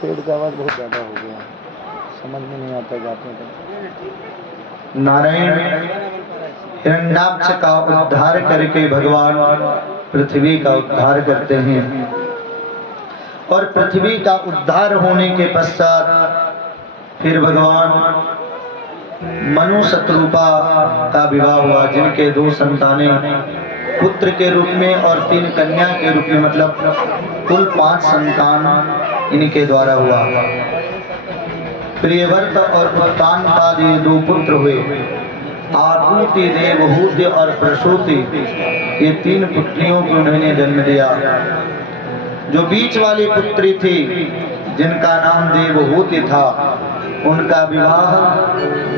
पेड़ का आवाज बहुत ज्यादा हो गया, समझ में नहीं आता जाते तो। नारायण हिरण्यनाक्ष का उद्धार करके भगवान पृथ्वी का उद्धार करते हैं और पृथ्वी का उद्धार होने के पश्चात फिर भगवान मनु शत्रुपा का विवाह हुआ, जिनके 2 संतानें पुत्र के रूप में और 3 कन्या के रूप में, मतलब कुल 5 संतान इनके द्वारा हुआ। प्रियव्रत और उत्तानपाद ये 2 पुत्र हुए। आपूति, देवहूति और प्रसूति ये 3 पुत्रियों को उन्होंने जन्म दिया। जो बीच वाली पुत्री थी जिनका नाम देवहूति था, उनका विवाह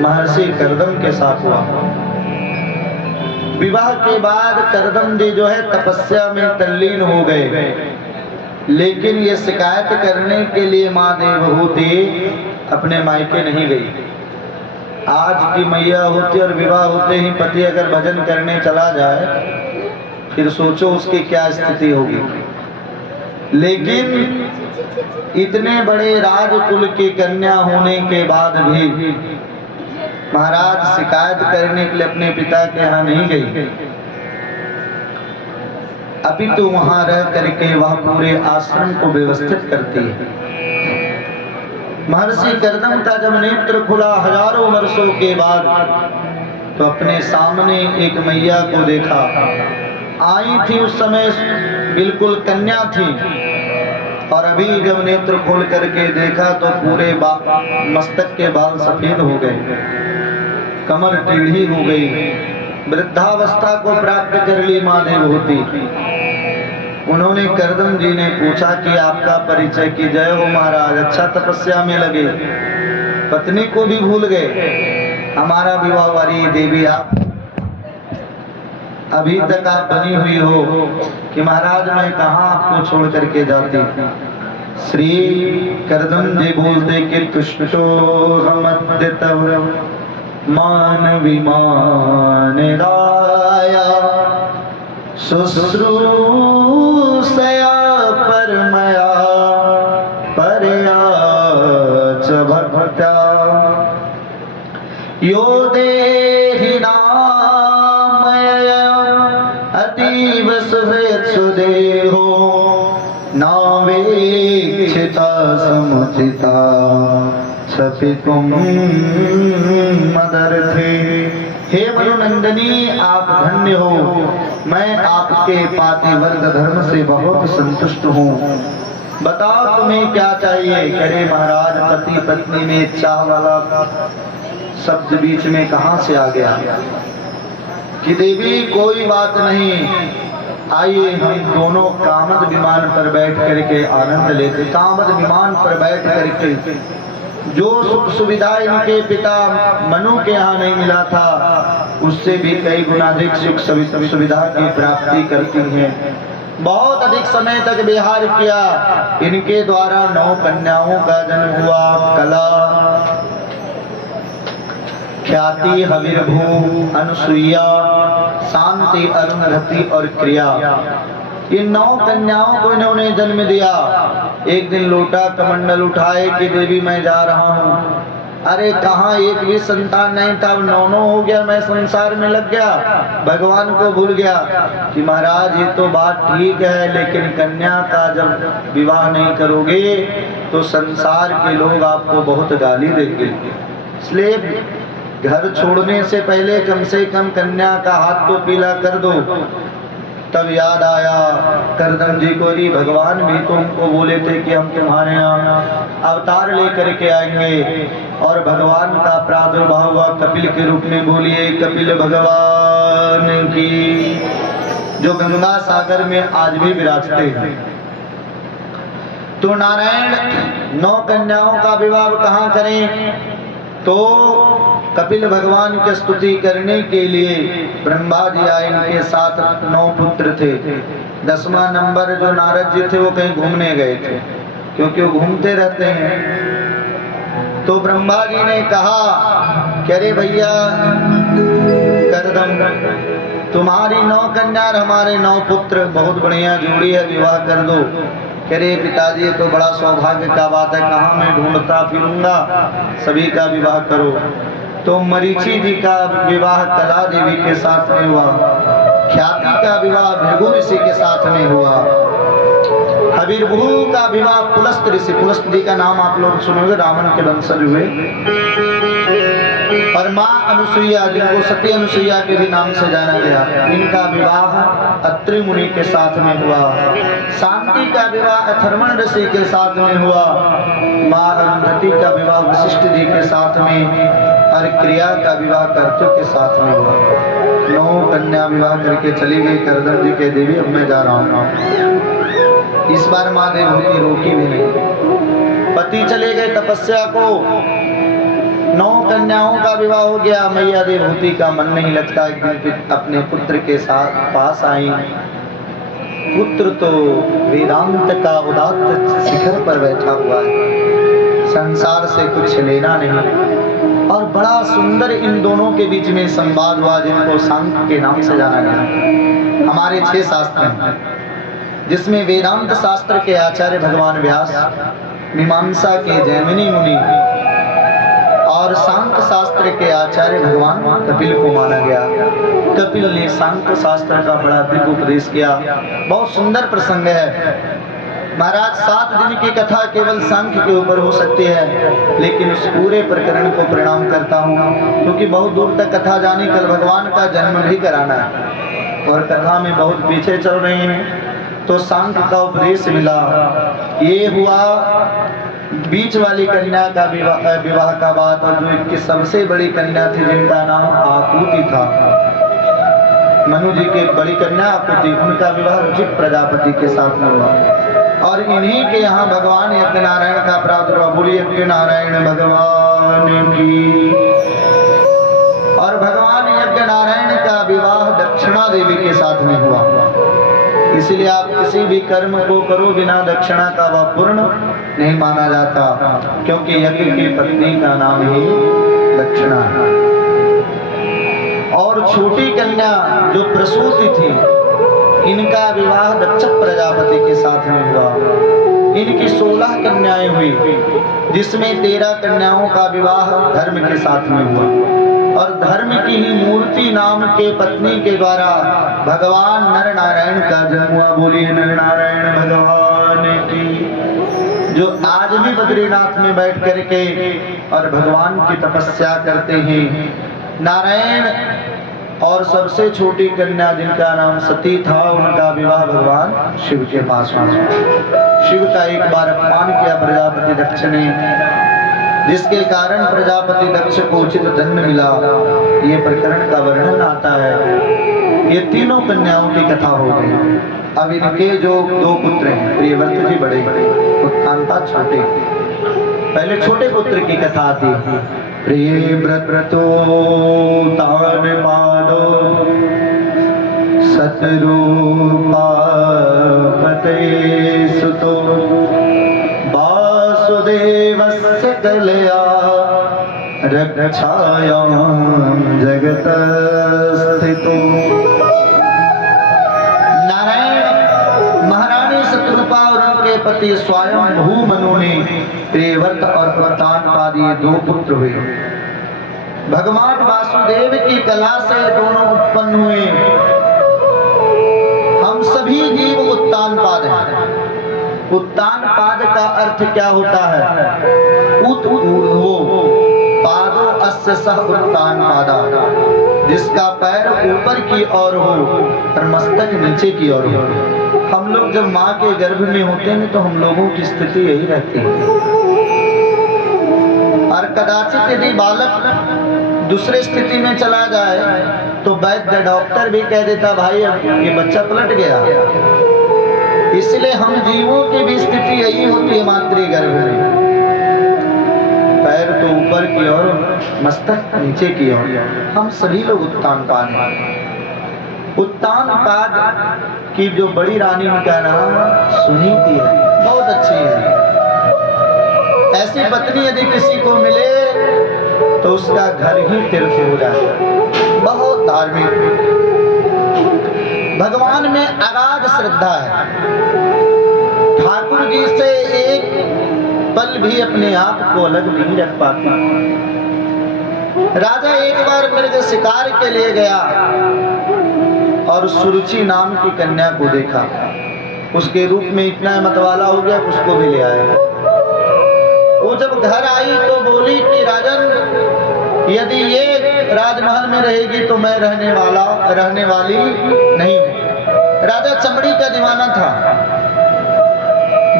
महर्षि कर्दम के साथ हुआ। विवाह के बाद कर्दम जी जो है तपस्या में तल्लीन हो गए, लेकिन ये शिकायत करने के लिए माँ देवहूति अपने मायके नहीं गई। आज की मैया होती और विवाह होते ही पति अगर भजन करने चला जाए, फिर सोचो उसकी क्या स्थिति होगी। लेकिन इतने बड़े राजकुल की कन्या होने के बाद भी महाराज शिकायत करने के लिए अपने पिता के यहाँ नहीं गई। अपितु वहां रह करके वह पूरे आश्रम को व्यवस्थित करती है। महर्षि कर्दम का जब नेत्र खुला हजारों वर्षों के बाद, तो अपने सामने एक मैया को देखा। आई थी उस समय बिल्कुल कन्या थी, और अभी जब नेत्र खोल करके देखा तो पूरे मस्तक के बाल सफेद हो गए, कमर टेढ़ी हो गई, वृद्धावस्था को प्राप्त कर ली माँ देवहूति। उन्होंने कर्दम जी ने पूछा कि आपका परिचय की। जय हो महाराज, अच्छा तपस्या में लगे, पत्नी को भी भूल गए, हमारा विवाह वाली देवी आप अभी तक आप बनी हुई हो कि महाराज मैं कहाँ आपको छोड़ करके जाती। श्री कर्दम जी बोलते कि तुष्टो हमद्य तव मान विमान राया शुश्रूषया परमया परया च भक्त्या यो देहि नामय अतीव सुदेहो नावेक्षिता समुचिता छपितुम मदर्थे। हे मनुनंदनी आप धन्य हो, मैं आपके पातिव्रत धर्म से बहुत संतुष्ट हूँ। बताओ तुम्हें क्या चाहिए। करे महाराज पति पत्नी में चाह वाला शब्द बीच में कहाँ से आ गया कि देवी कोई बात नहीं, आइए हम दोनों कामद विमान पर बैठ करके आनंद लेते। कामद विमान पर बैठ करके जो सुख सुविधा इनके पिता मनु के यहाँ नहीं मिला था, उससे भी कई गुना अधिक सुख सुविधा की प्राप्ति करती हैं। बहुत अधिक समय तक विहार किया, इनके द्वारा 9 कन्याओं का जन्म हुआ। कला, ख्याति, हविर्भू, अनुसुईया, शांति, अरुंधति और क्रिया, ये 9 कन्याओं को इन्होंने जन्म दिया। एक दिन लोटा कमंडल उठाए कि देवी मैं जा रहा हूँ। अरे कहाँ, एक भी संतान नहीं था, 9 हो गया, मैं संसार में लग गया। भगवान को भूल गया कि महाराज ये तो बात ठीक है, लेकिन कन्या का जब विवाह नहीं करोगे तो संसार के लोग आपको बहुत गाली देंगे। इसलिए घर छोड़ने से पहले कम से कम कन्या का हाथ तो पीला कर दो। तब याद आया कर्दम जी को, भगवान भी तो उनको बोले थे कि हम तुम्हारे यहाँ अवतार लेकर के आएंगे, और भगवान का प्रादुर्भाव हुआ कपिल के रूप में। बोलिए कपिल भगवान की, जो गंगा सागर में आज भी विराजते हैं। तो नारायण 9 कन्याओं का विवाह कहाँ करें, तो कपिल भगवान की स्तुति करने के लिए ब्रह्मा जी आए, इनके साथ 9 पुत्र थे। 10वां नंबर जो नारद जी थे वो कहीं घूमने गए थे, क्योंकि वो घूमते रहते हैं। तो ब्रह्मा जी ने कहा कि अरे भैया कर्दम, तुम्हारी 9 कन्या और हमारे 9 पुत्र, बहुत बढ़िया जोड़ी है, विवाह कर दो। अरे पिताजी ये तो बड़ा सौभाग्य का बात है, कहाँ मैं ढूंढता फिरूंगा, सभी का विवाह करो। तो मरीचि जी का विवाह कला देवी के साथ में हुआ, ख्याति का विवाह भृगु ऋषि के साथ में हुआ, हविर्भू का विवाह पुलस्त ऋषि, पुलस्त जी का नाम आप लोग सुनोगे, रावण के वंशज हुए, और माँ अनुसुईया जिनको सती अनुसुईया के भी नाम से जाना गया, इनका विवाह अत्रि मुनि के साथ में हुआ। शांति का विवाह अथर्वण ऋषि के साथ में हुआ, माँ अरुंधति का विवाह वशिष्ठ जी के साथ में, और क्रिया का विवाह कर्तव्य के साथ में हुआ। 9 कन्या विवाह करके चली गई कर्दम जी के देवी, अब मैं जा रहा हूँ। इस बार माँ देवहूति रोकी भी नहीं, पति चले गए तपस्या को, 9 कन्याओं का विवाह हो गया। मैया देवहूति का मन नहीं लगता, एक दिन अपने पुत्र के साथ पास आई। पुत्र तो वेदांत का उदात्त शिखर पर बैठा हुआ है, संसार से कुछ लेना नहीं, और बड़ा सुंदर इन दोनों के बीच में संवाद हुआ, जिनको सांख्य के नाम से जाना गया। हमारे 6 शास्त्र हैं, जिसमें वेदांत शास्त्र के आचार्य भगवान व्यास, मीमांसा के जैमिनी मुनि, और सांख्य शास्त्र के आचार्य भगवान कपिल को माना गया। कपिल ने सांख्य शास्त्र का बड़ा दिव्य उपदेश किया। बहुत सुंदर प्रसंग है महाराज। 7 दिन की कथा केवल सांख्य के ऊपर हो सकती है, लेकिन उस पूरे प्रकरण को प्रणाम करता हूँ, क्योंकि बहुत दूर तक कथा जानी, कल भगवान का जन्म भी कराना है और कथा में बहुत पीछे चल रहे हैं। तो सांख्य का उपदेश मिला। ये हुआ बीच वाली कन्या का विवाह का बात, और जो इनकी सबसे बड़ी कन्या थी जिनका नाम आकुति था, मनु जी के बड़ी कन्या आकुति, उनका विवाह रुचिक प्रजापति के साथ में हुआ। और इन्हीं के यहाँ भगवान यज्ञ नारायण का प्रादुर्भाव। बोलिए यज्ञ नारायण भगवान की। और भगवान यज्ञ नारायण का विवाह दक्षिणा देवी के साथ में हुआ। इसलिए आप किसी भी कर्म को करो बिना दक्षिणा का वह पूर्ण नहीं माना जाता, क्योंकि यज्ञ की पत्नी का नाम ही दक्षिणा है। और छोटी कन्या जो प्रसूति थी, इनका विवाह दक्ष प्रजापति के साथ में हुआ। इनकी 16 कन्याएं हुई, जिसमें 13 कन्याओं का विवाह धर्म के साथ में हुआ। और धर्म की ही मूर्ति नाम के पत्नी के द्वारा भगवान नर नारायण का जन्म हुआ। बोलिए नर नारायण भगवान की। जो आज भी बद्रीनाथ में बैठ करके और भगवान की तपस्या करते हैं। नारायण और सबसे छोटी कन्या जिनका नाम सती था, उनका विवाह भगवान शिव के पास हुआ। शिव का एक बार अपमान किया प्रजापति दक्ष ने, जिसके कारण प्रजापति दक्ष को उचित दंड मिला। ये प्रकरण का वर्णन आता है। ये तीनों कन्याओं की कथा हो गई। अब इनके जो 2 पुत्र हैं, प्रियव्रत जी बड़े, उत्तानपा छोटे। पहले छोटे पुत्र की कथा आती है। प्रियव्रतो तानपादो सतरूपा पते सुतो वासुदेवस्य कलया रक्षायां जगत स्थितो। नारायण महारानी शत्रुपा और उनके पति स्वयं भूमनु ने प्रियव्रत और उत्तानपाद ये 2 पुत्र हुए। भगवान वासुदेव की कला से दोनों उत्पन्न हुए। हम सभी जीव उत्तानपाद हैं। उत्तानपाद का अर्थ क्या होता है? उत ऊर्ध्वो पादो अस्य सह उत्तानपादा, जिसका पैर ऊपर की ओर हो और मस्तक नीचे की ओर हो। हम लोग जब माँ के गर्भ में होते हैं तो हम लोगों की स्थिति यही रहती है। और कदाचित यदि बालक दूसरे स्थिति में चला जाए तो वैद्य डॉक्टर भी कह देता भाई अब ये बच्चा पलट गया। इसलिए हम जीवों की भी स्थिति यही होती है मातृगर्भ में, पैर तो ऊपर की ओर, मस्तक नीचे की ओर। हम सभी लोग उत्तानपाद हैं। उत्तानपाद की जो बड़ी रानी उनका नाम सुनीति है, बहुत अच्छी है। ऐसी पत्नी यदि किसी को मिले तो उसका घर ही तीर्थ हो जाता है। बहुत धार्मिक, भगवान में अगाध श्रद्धा है। ठाकुर जी से एक पल भी अपने आप को अलग नहीं रख पाती। राजा एक बार मृग शिकार के लिए गया और सुरुचि नाम की कन्या को देखा। उसके रूप में इतना मतवाला हो गया, उसको भी ले आया। वो जब घर आई तो बोली कि राजन, यदि ये राजमहल में रहेगी तो मैं रहने वाली नहीं हूँ। राजा चमड़ी का दीवाना था।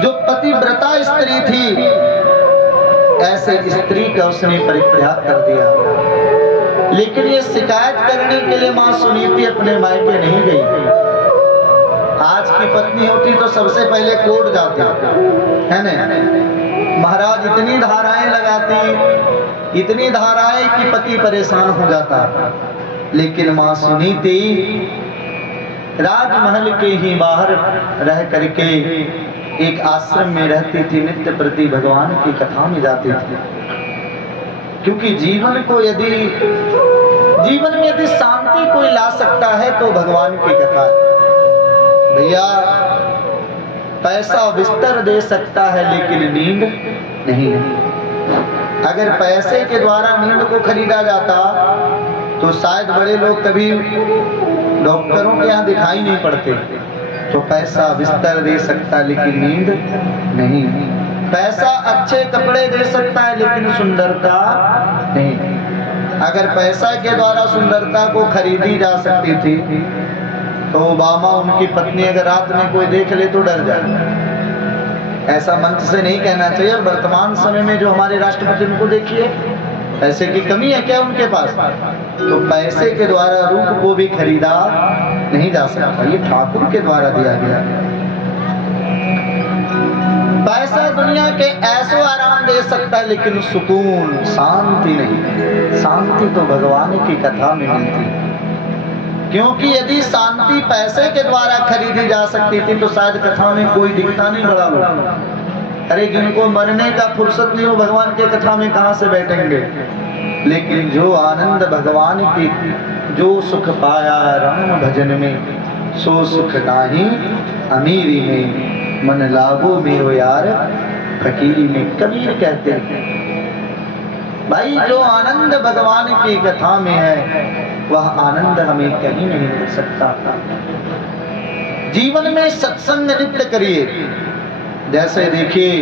जो पतिव्रता स्त्री थी, ऐसे स्त्री का उसने परित्याग कर दिया। लेकिन ये शिकायत करने के लिए मां सुनीति अपने मायके नहीं गई थी। आज की पत्नी होती तो सबसे पहले कोर्ट जाती, है ना? महाराज इतनी धाराएं लगाती, इतनी धाराएं कि पति परेशान हो जाता। लेकिन मां सुनीति राजमहल के ही बाहर रह करके एक आश्रम में रहती थी। नित्य प्रति भगवान की कथा में जाती थी। क्योंकि जीवन में यदि शांति कोई ला सकता है तो भगवान की कथा है। भैया, पैसा बिस्तर दे सकता है लेकिन नींद नहीं। अगर पैसे के द्वारा नींद को खरीदा जाता तो शायद बड़े लोग कभी डॉक्टरों के यहाँ दिखाई नहीं पड़ते। तो पैसा बिस्तर दे सकता है लेकिन नींद नहीं। पैसा अच्छे कपड़े दे सकता है लेकिन सुंदरता नहीं। अगर पैसा के द्वारा सुंदरता को खरीदी जा सकती थी तो ओबामा उनकी पत्नी अगर रात में कोई देख ले तो डर जाए। ऐसा मंच से नहीं कहना चाहिए। और वर्तमान समय में जो हमारे राष्ट्रपति, उनको देखिए, पैसे की कमी है क्या उनके पास? तो पैसे के द्वारा रूप को भी खरीदा नहीं जा सकता, ये ठाकुर के द्वारा दिया गया। पैसा दुनिया के ऐसो आराम दे सकता है लेकिन सुकून, शांति नहीं। शांति तो भगवान की कथा में मिलती है। क्योंकि यदि शांति पैसे के द्वारा खरीदी जा सकती थी तो शायद कथा में कोई दिखता नहीं बड़ा लोग। अरे जिनको मरने का फुर्सत नहीं हो भगवान के कथा में कहां से बैठेंगे? लेकिन जो आनंद भगवान की, जो सुख पाया राम भजन में, सो सुख नाही अमीरी में, मन लागो मेरो यार फकीरी में। कबीर कहते हैं भाई जो आनंद भगवान की कथा में है वह आनंद हमें कहीं नहीं मिल सकता। जीवन में सत्संग नित्य करिए। जैसे देखिए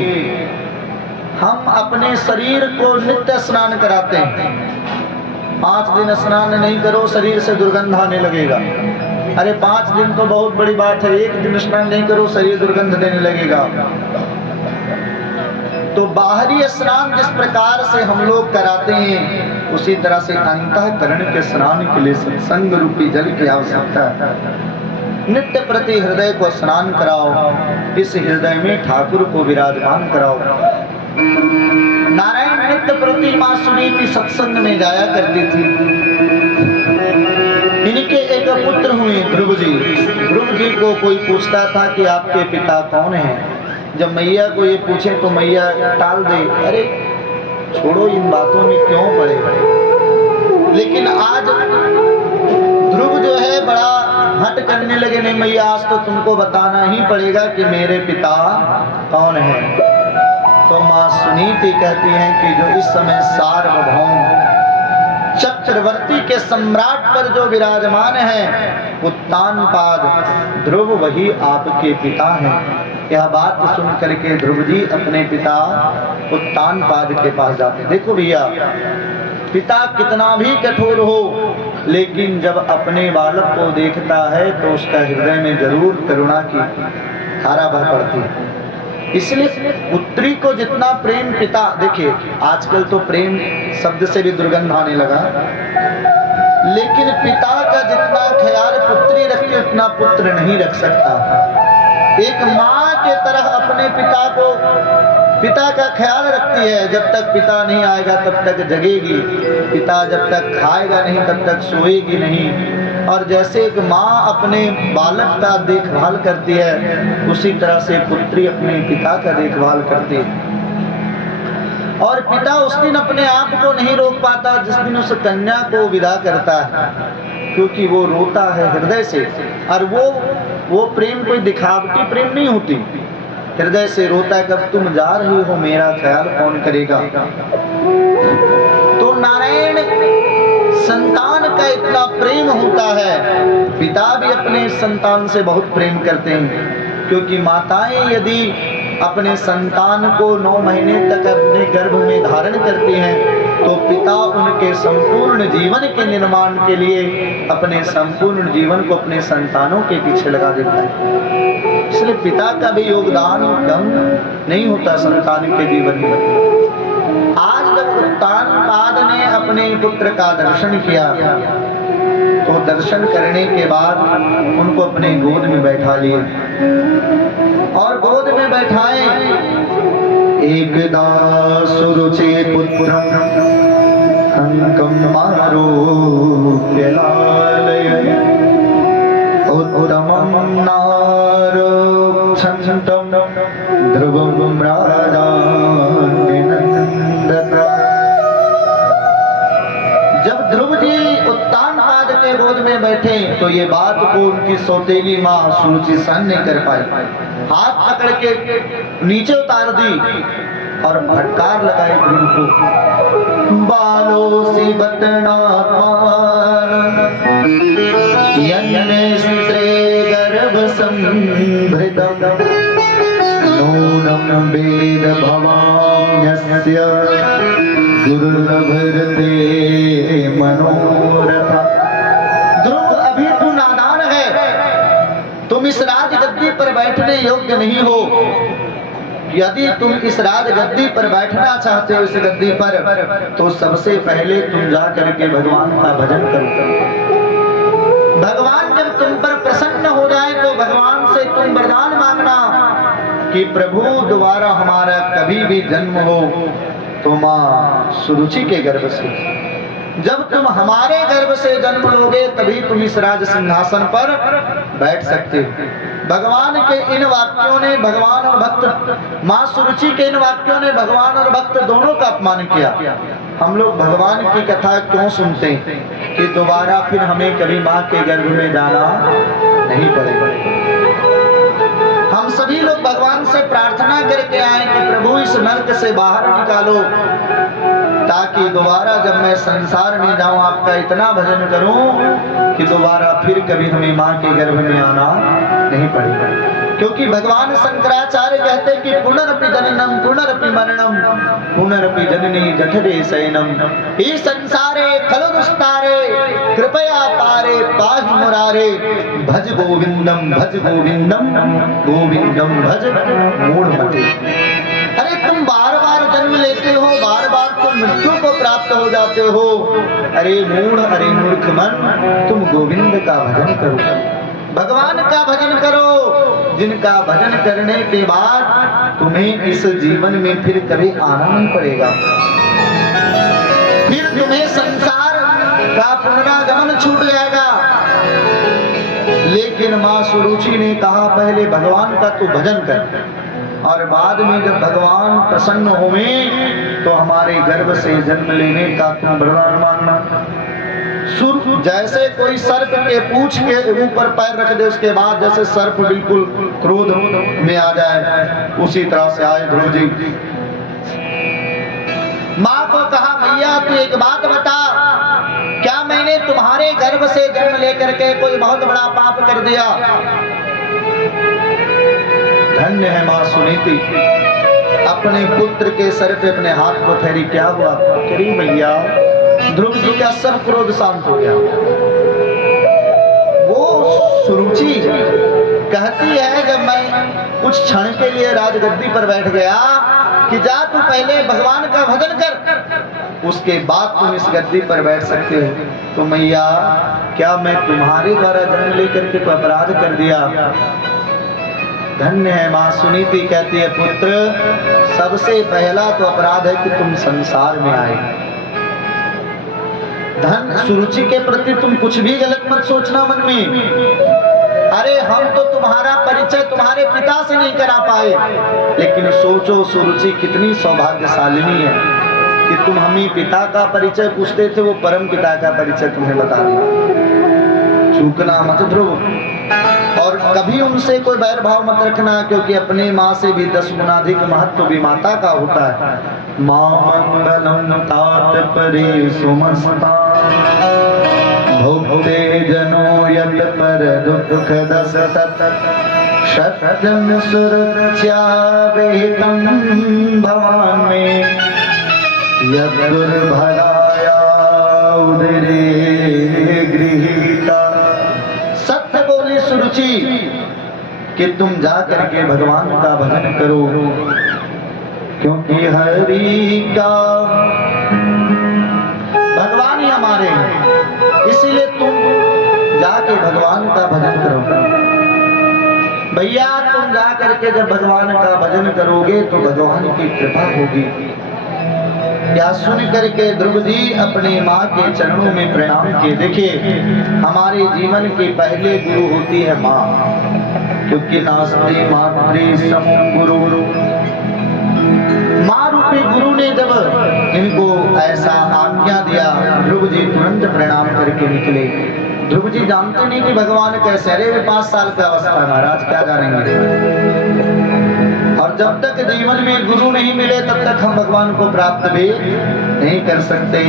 हम अपने शरीर को नित्य स्नान कराते हैं। 5 दिन स्नान नहीं करो शरीर से दुर्गंध आने लगेगा। अरे 5 दिन तो बहुत बड़ी बात है, 1 दिन स्नान नहीं करो शरीर दुर्गंध देने लगेगा। तो बाहरी स्नान जिस प्रकार से हम लोग कराते हैं उसी तरह से अंतःकरण के स्नान के लिए सत्संग रूपी जल की आवश्यकता है। नित्य प्रति हृदय को स्नान कराओ। इस हृदय में ठाकुर को विराजमान कराओ। नारायण नित्य प्रति मां सुनीति सत्संग में जाया करती थी। इनके एक पुत्र हुए ध्रुव जी। ध्रुव जी को कोई पूछता था कि आपके पिता कौन हैं? जब मैया को ये पूछे तो मैया टाल दे, अरे छोड़ो इन बातों में क्यों पड़े। लेकिन आज ध्रुव जो है बड़ा हट करने लगे, नहीं मैया आज तो तुमको बताना ही पड़ेगा कि मेरे पिता कौन है। तो मां सुनीति कहती हैं कि जो इस समय सार्वभौम चक्रवर्ती के सम्राट पर जो विराजमान है उत्तानपाद ध्रुव, वही आपके पिता हैं। यह बात सुन करके ध्रुव जी अपने पिता उत्तानपाद के पास जाते। देखो भैया, पिता कितना भी कठोर हो लेकिन जब अपने बालक को देखता है तो उसका हृदय में जरूर करुणा की धारा बह पड़ती है। इसलिए पुत्री को जितना प्रेम पिता, देखिए आजकल तो प्रेम शब्द से भी दुर्गंध आने लगा, लेकिन पिता का जितना ख्याल पुत्री रखती उतना पुत्र नहीं रख सकता। एक माँ के तरह अपने पिता का ख्याल रखती है। जब तक पिता नहीं आएगा तब तक जगेगी, पिता जब तक खाएगा नहीं तब तक सोएगी नहीं। और जैसे एक माँ अपने बालक का देखभाल करती है उसी तरह से पुत्री अपने पिता का देखभाल करती है। और पिता उस दिन अपने आप को नहीं रोक पाता जिस दिन उस कन्या को विदा करता है, क्योंकि वो रोता है हृदय से। और वो प्रेम कोई दिखावटी प्रेम नहीं होती, हृदय से रोता है। कब तुम जा रही हो मेरा ख्याल कौन करेगा। तो नारायण संतान का इतना प्रेम होता है। पिता भी अपने संतान से बहुत प्रेम करते हैं, क्योंकि माताएं यदि अपने संतान को 9 महीने तक अपने गर्भ में धारण करती हैं तो पिता उनके संपूर्ण जीवन के निर्माण के लिए अपने संपूर्ण जीवन को अपने संतानों के पीछे लगा देता है। इसलिए पिता का भी योगदान कम नहीं होता संतान के जीवन में। आज जब उत्तानपाद ने अपने पुत्र का दर्शन किया तो दर्शन करने के बाद उनको अपने गोद में बैठा लिए और गोद में बैठाए। एकदा सुरुचि पुत्रं अंकं मारोप्य लालयन् उत्तमं नारक्षन्तं ध्रुवं राजानन्दत। जब ध्रुव जी उत्तानपाद के गोद में बैठे तो ये बात को उनकी सौतेली माँ सुरुचि सहन नहीं कर पाई। हाथ पकड़ के नीचे उतार दी और फटकार लगाए ध्रुव को। बालो सी बतना यन्नेस्त्रे गर्भ संभृतम् नूनं वेद भवान्यस्य दुर्लभते मनोरथ। ध्रुव अभी तू नादान है, तुम इस राजगद्दी पर बैठने योग्य नहीं हो। यदि तुम इस राजगद्दी पर बैठना चाहते हो, इस गद्दी पर, तो सबसे पहले तुम जा करके भगवान का भजन करो। भगवान जब तुम पर प्रसन्न हो जाए तो भगवान से तुम वरदान मांगना कि प्रभु दोबारा हमारा कभी भी जन्म हो तो माँ सुरुचि के गर्भ से। जब तुम हमारे गर्भ से जन्म लोगे तभी तुम इस राज सिंहासन पर बैठ सकते हो। भगवान के इन वाक्यों ने भगवान और भक्त, माँ सुरुचि के इन वाक्यों ने भगवान और भक्त दोनों का अपमान किया। हम लोग भगवान की कथा क्यों सुनते हैं कि दोबारा फिर हमें कभी माँ के गर्भ में जाना नहीं पड़ेगा। हम सभी लोग भगवान से प्रार्थना करके आए कि प्रभु इस नरक से बाहर निकालो, ताकि दोबारा जब मैं संसार में जाऊं आपका इतना भजन करूं कि दोबारा फिर कभी हमें माँ के गर्भ में आना नहीं पड़ेगा। क्योंकि भगवान शंकराचार्य कहते कि पुनरपि जननम पुनरपि मरणम पुनरपि जननी जठरे शयनम ही संसारे खलु दुस्तारे कृपया पारे पाहि मुरारे भज गोविंदम गोविंदम भज मूढ़मते। अरे तुम बार बार जन्म लेते हो, बार बार तुम मृत्यु को प्राप्त हो जाते हो। अरे मूढ़, अरे मूर्ख मन, तुम गोविंद का भजन करो, भगवान का भजन करो, जिनका भजन करने के बाद तुम्हें इस जीवन में फिर कभी आना नहीं पड़ेगा। फिर तुम्हें संसार का पुनरागमन छूट जाएगा। लेकिन माँ सुरुचि ने कहा पहले भगवान का तू भजन कर, और बाद में जब भगवान प्रसन्न होवे तो हमारे गर्भ से जन्म लेने का तुम वरदान मांगना। जैसे कोई सर्प के पूंछ के ऊपर पैर रख दे, उसके बाद जैसे सर्प बिल्कुल क्रोध में आ जाए, उसी तरह से आए ध्रुव जी। माँ को कहा मैया तू एक बात बता, क्या मैंने तुम्हारे गर्भ से जन्म लेकर के कोई बहुत बड़ा पाप कर दिया? धन्य है माँ सुनीति, अपने पुत्र के सर पे अपने हाथ को फेरी। क्या हुआ? करी मैया, ध्रुव जी का सब क्रोध शांत हो गया। वो सुरुचि कहती है जब मैं कुछ क्षण के लिए राजगद्दी पर बैठ गया कि जा तू पहले भगवान का भजन कर, उसके बाद तुम इस गद्दी पर बैठ सकते हो। तो मैया क्या मैं तुम्हारे द्वारा जन्म लेकर के तो अपराध कर दिया? धन्य है माँ सुनीति, कहती है पुत्र सबसे पहला तो अपराध है कि तुम संसार में आए। धन सुरुचि के प्रति तुम कुछ भी गलत मत सोचना मन में। अरे हम तो तुम्हारा परिचय तुम्हारे पिता से नहीं करा पाए, लेकिन सोचो सुरुचि कितनी सौभाग्यशालिनी है कि तुम हमें पिता का परिचय पूछते थे, वो परम पिता का परिचय तुम्हें बता दिया। चूकना मत ध्रुव, और कभी उनसे कोई बैर भाव मत रखना, क्योंकि अपने माँ से भी 10 गुना अधिक महत्व भी माता का होता है। माँ मंगलम तात परे सुमस्ता भोक्ते जनो यत पर दुख दस तत सत्यम सुरक्षा वेतम भवान में यद दुर्भगाया उदरे गृहीता। सत्य बोली सुरुचि कि तुम जा करके भगवान का भजन करो, क्योंकि हरि का भगवान ही हमारे हैं, इसीलिए तुम जाके भगवान का भजन करो। भैया तुम जा करके जब भगवान का भजन करोगे तो भगवान की कृपा होगी। या सुन करके ध्रुव जी अपनी माँ के चरणों में प्रणाम किए। देखिए हमारे जीवन के पहले गुरु होती है माँ, क्योंकि नास्ति मातृ समो गुरु। माँ रूपी गुरु ने जब इनको ऐसा आज्ञा दिया, ध्रुव जी तुरंत प्रणाम करके निकले। ध्रुव जी जानते नहीं कि भगवान कैसे, अरे 5 साल का अवस्था महाराज क्या जानेंगे। और जब तक जीवन में गुरु नहीं मिले तब तक हम भगवान को प्राप्त भी नहीं कर सकते,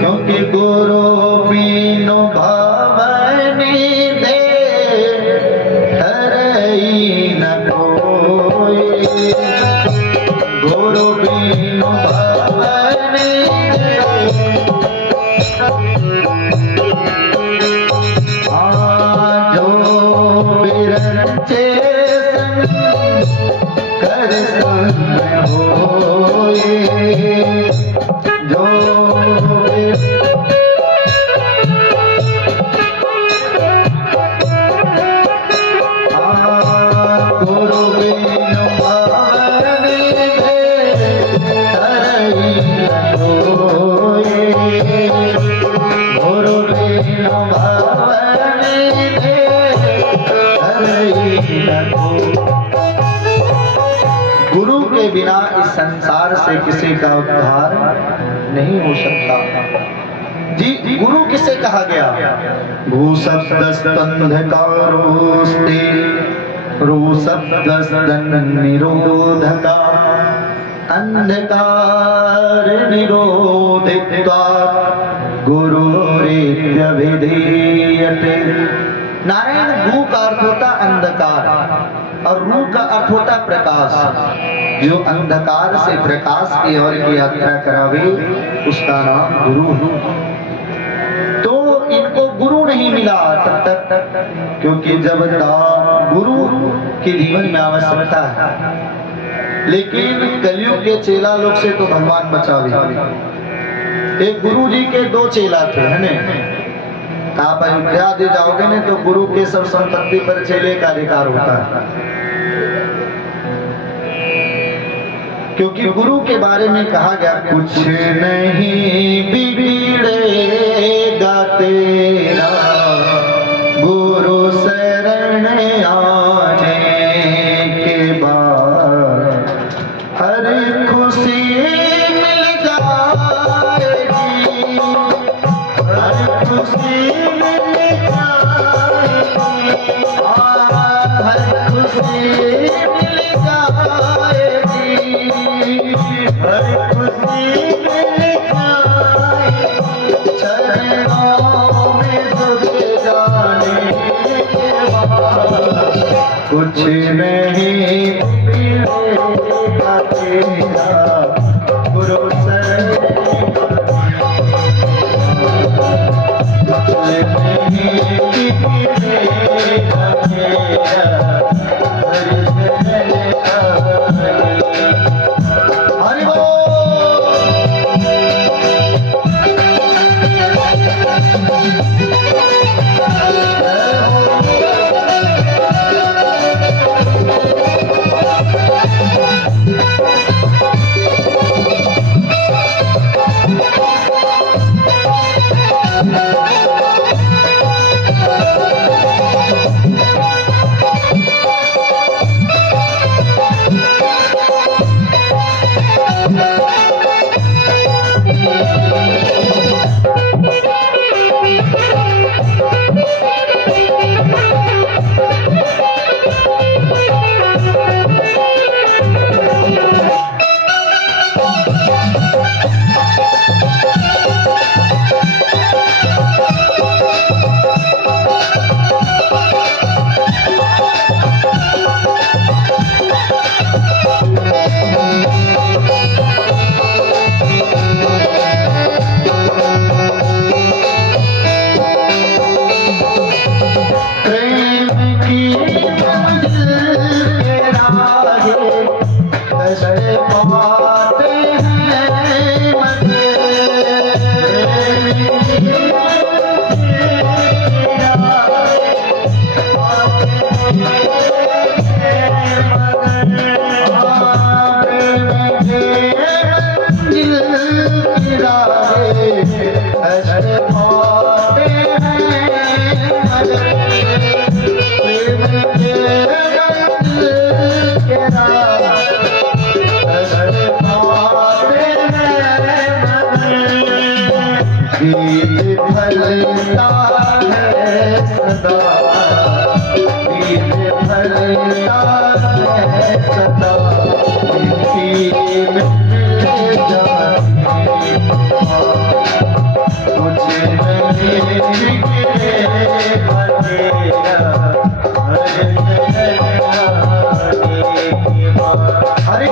क्योंकि गुरु बिनु भवनि दे हरई न कोई, गुरु बिनु भवनि दे जो बिरंचे कर संग होए, जो गुरु बिनु भवनि दे हरई न कोई, गुरु बिनु भवनि दे हरई न कोई। गुरु के बिना इस संसार से किसी का उद्धार नहीं हो सकता। जी, गुरु किसे कहा गया? भू शब्दस्तंधकारोस्ते रू शब्दस्तन निरोधका, अंधकार निरोधित्वा गुरुरेत्यभिधीयते। नारायण भू का अर्थ होता अंधकार और रू का अर्थ होता प्रकाश। जो अंधकार से प्रकाश की ओर की यात्रा करावे उसका नाम गुरु है। तो इनको गुरु नहीं मिला तब तक, क्योंकि जब तक गुरु की जीवन में आवश्यकता है। लेकिन कलयुग के चेला लोग से तो भगवान बचावे। एक गुरु जी के दो चेला थे, है ना? आप अयोध्या दे जाओगे ना तो गुरु के सब संपत्ति पर चेले का अधिकार होता है, क्योंकि गुरु के बारे में कहा गया कुछ नहीं बिगड़ेगा तेरा गुरु शरण आने के बाद, हर खुशी मिल जाएगी, हर खुशी मिल जाएगी, हर खुशी मिल जाएगी, हर खुशी मिल जाएगी, चरणों में झुक जाने के बाद कुछ नहीं बिगड़ेगा तेरा गुरु शरण, कुछ नहीं बिगड़ेगा तेरा हरि शरण हरि बोल। फलता है सदा, बीज फल करता है सदा मिट्टी में मिल जाती मुझे नहीं बिगड़ेगा तेरा हरि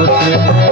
कुछ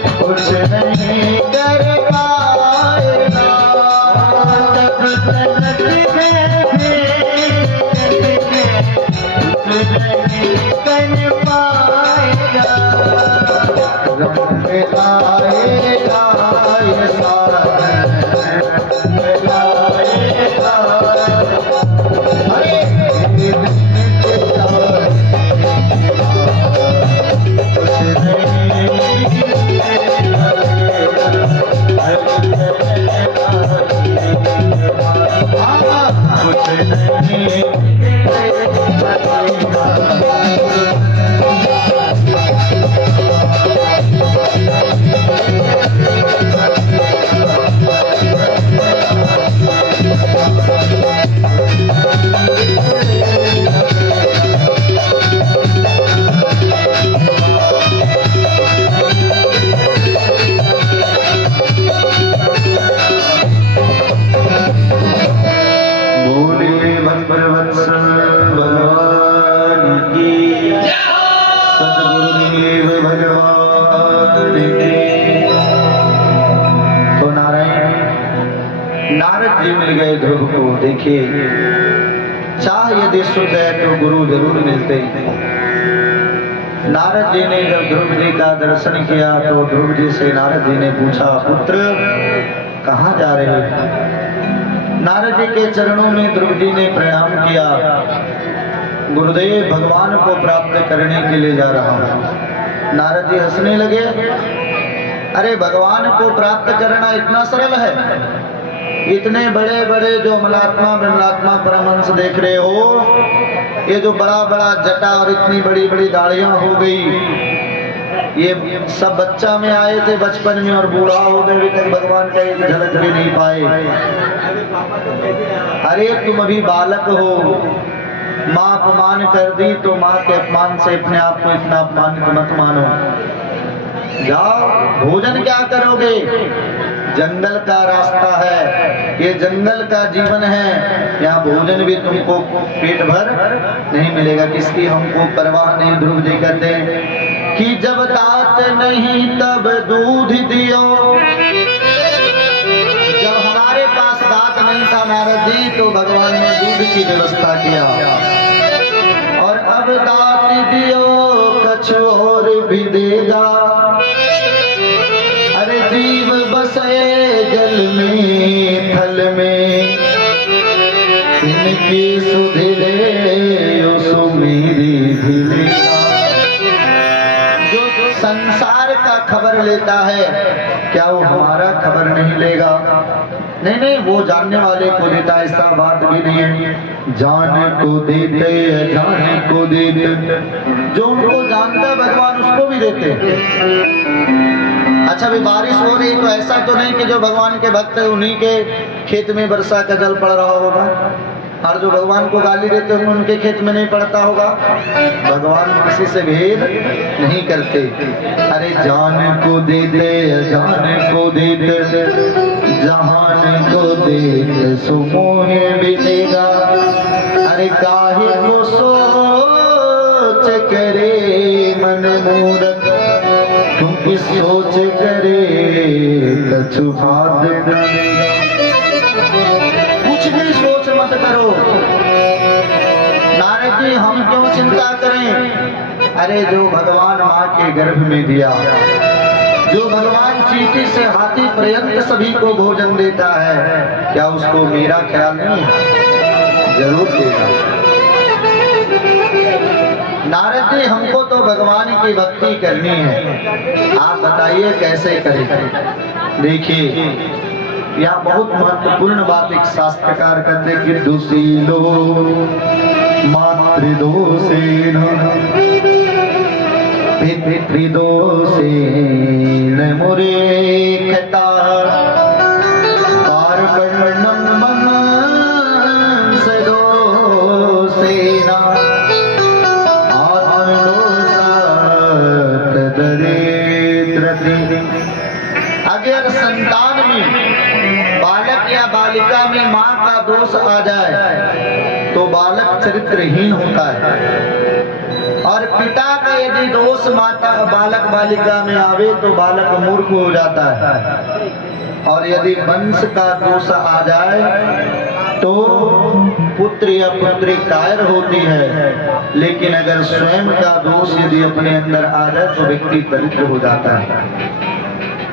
कुछ नहीं कर पाएगा, तब तक कुछ नहीं कर पाएगा। रंग आएगा ये सारा आएगा, अरे नारद जी मिल गए ध्रुव को। देखिए, चाह यदि शुद्ध है तो गुरु जरूर मिलते ही। नारद जी ने जब ध्रुव जी का दर्शन किया तो ध्रुव जी से नारद जी ने पूछा, पुत्र कहाँ जा रहे हो? नारद जी के चरणों में ध्रुव जी ने प्रणाम किया, गुरुदेव भगवान को प्राप्त करने के लिए जा रहा हूँ। नारद जी हंसने लगे, अरे भगवान को प्राप्त करना इतना सरल है? इतने बड़े बड़े जो मलात्मा ब्रह्मात्मा परमहंस देख रहे हो, ये जो बड़ा बड़ा जटा और इतनी बड़ी बड़ी दाढ़ियां हो गई, ये सब बच्चा में आए थे बचपन में और बूढ़ा हो गए, अभी तक भगवान का एक झलक भी नहीं पाए। अरे तुम अभी बालक हो, माँ अपमान कर दी तो माँ के अपमान से अपने आप को इतना अपमानित मत मानो। जाओ, भोजन क्या करोगे? जंगल का रास्ता है, ये जंगल का जीवन है, यहाँ भोजन भी तुमको पेट भर नहीं मिलेगा। किसकी हमको परवाह नहीं। ध्रुव जी कहते हैं कि जब दांत नहीं तब दूध दियो। जब हमारे पास दांत नहीं था नारद जी, तो भगवान ने दूध की व्यवस्था किया, और अब दांत दियो कछु और भी देगा। अरे जीव बसे जल में थल में, इनकी सुधिले सो मेरी धिले। जो संसार का खबर लेता है, क्या वो हमारा खबर नहीं लेगा? नहीं नहीं, वो जानने वाले को देता, ऐसा बात भी नहीं है। जाने को देते, जाने को देते, जो उनको जानता है भगवान उसको भी देते। अच्छा, भी बारिश हो रही तो ऐसा तो नहीं कि जो भगवान के भक्त है उन्हीं के खेत में वर्षा का जल पड़ रहा होगा, और जो भगवान को गाली देते होंगे उनके खेत में नहीं पड़ता होगा। भगवान किसी से भेद नहीं करते। अरे जान को दे दे, जान को दे दे, जहान को दे दे सो मोहे मिलेगा। अरे काहे को सोच करे मन मूरख, क्योंकि सोच करे कछु बात नहीं। कुछ भी सोच मत करो। नारद जी, हम क्यों चिंता करें? अरे जो भगवान माँ के गर्भ में दिया, जो भगवान चींटी से हाथी पर्यंत सभी को भोजन देता है, क्या उसको मेरा ख्याल नहीं है? जरूर देगा। नारद जी, हमको तो भगवान की भक्ति करनी है, आप बताइए कैसे करें? देखिए, यहाँ बहुत महत्वपूर्ण बात एक शास्त्रकार कहते कि दुशीलो मातृदोषेन पितृदोषेन मुरेखता पार्वणं वंशदोषेन आत्मदोषात् दरिद्रति। अगर संतान में, बालक या बालिका में माँ का दोष आ जाए तो बालक चरित्रहीन होता है। और पिता का यदि दोष माता बालक बालिका में आवे तो बालक मूर्ख हो जाता है, और यदि वंश का दोष आ जाए तो पुत्र या पुत्री कायर होती है, लेकिन अगर स्वयं का दोष यदि अपने अंदर आ जाए तो व्यक्ति दरिद्र हो जाता है।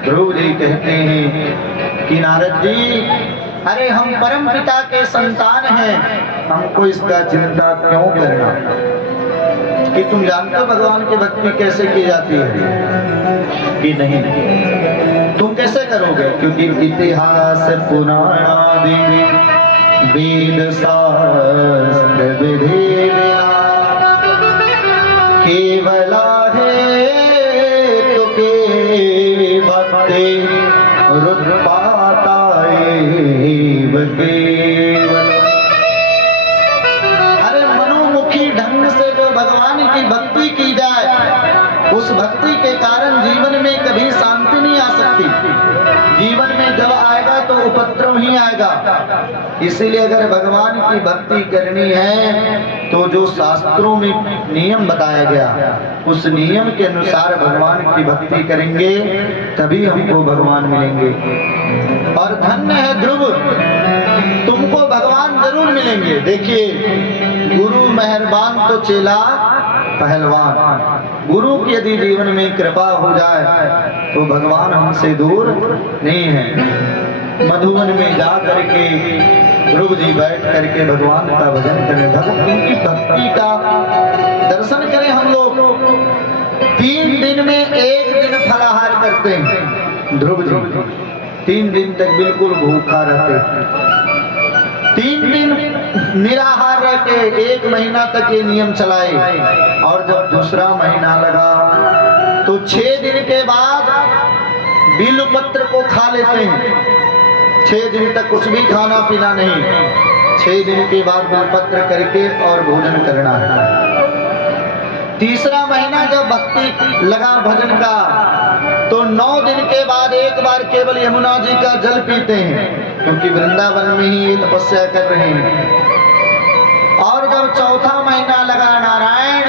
ध्रुव जी कहते हैं कि नारद जी, अरे हम परम पिता के संतान हैं, हमको इसका चिंता क्यों करना, कि तुम जानते हो भगवान की भक्ति कैसे की जाती है कि नहीं? तुम कैसे करोगे? क्योंकि इतिहास पुराण आदि वेद शास्त्र विधि केवला है तो के भक्ति रुद्रपाता केवल। अरे मनोमुखी ढंग से जो भगवान की भक्ति की जाए, उस भक्ति के कारण जीवन में कभी शांति नहीं आ सकती। जीवन में जब आएगा तो उपद्रव ही आएगा। इसीलिए अगर भगवान की भक्ति करनी है तो जो शास्त्रों में नियम बताया गया, उस नियम के अनुसार भगवान की भक्ति करेंगे तभी हमको भगवान मिलेंगे। और धन्य है ध्रुव, तुमको भगवान जरूर मिलेंगे। देखिए, गुरु मेहरबान तो चेला पहलवान। गुरु की यदि जीवन में कृपा हो जाए तो भगवान हमसे दूर नहीं है। मधुवन में जा करके ध्रुव जी बैठ करके भगवान का भजन करें, भगवान की भक्ति का दर्शन करें। हम लोग 3 दिन में 1 दिन फलाहार करते हैं। ध्रुव जी 3 दिन तक बिल्कुल भूखा रहते, 3 दिन निराहार रह के 1 महीना तक ये नियम चलाए। और जब दूसरा महीना लगा तो 6 दिन के बाद बिल्व पत्र को खा लेते हैं। 6 दिन तक कुछ भी खाना पीना नहीं, 6 दिन के बाद बिल्व पत्र करके और भोजन करना है। तीसरा महीना जब भक्ति लगा भजन का तो 9 दिन के बाद एक बार केवल यमुना जी का जल पीते हैं, क्योंकि वृंदावन में ही ये तपस्या कर रहे हैं। और जब चौथा महीना लगा नारायण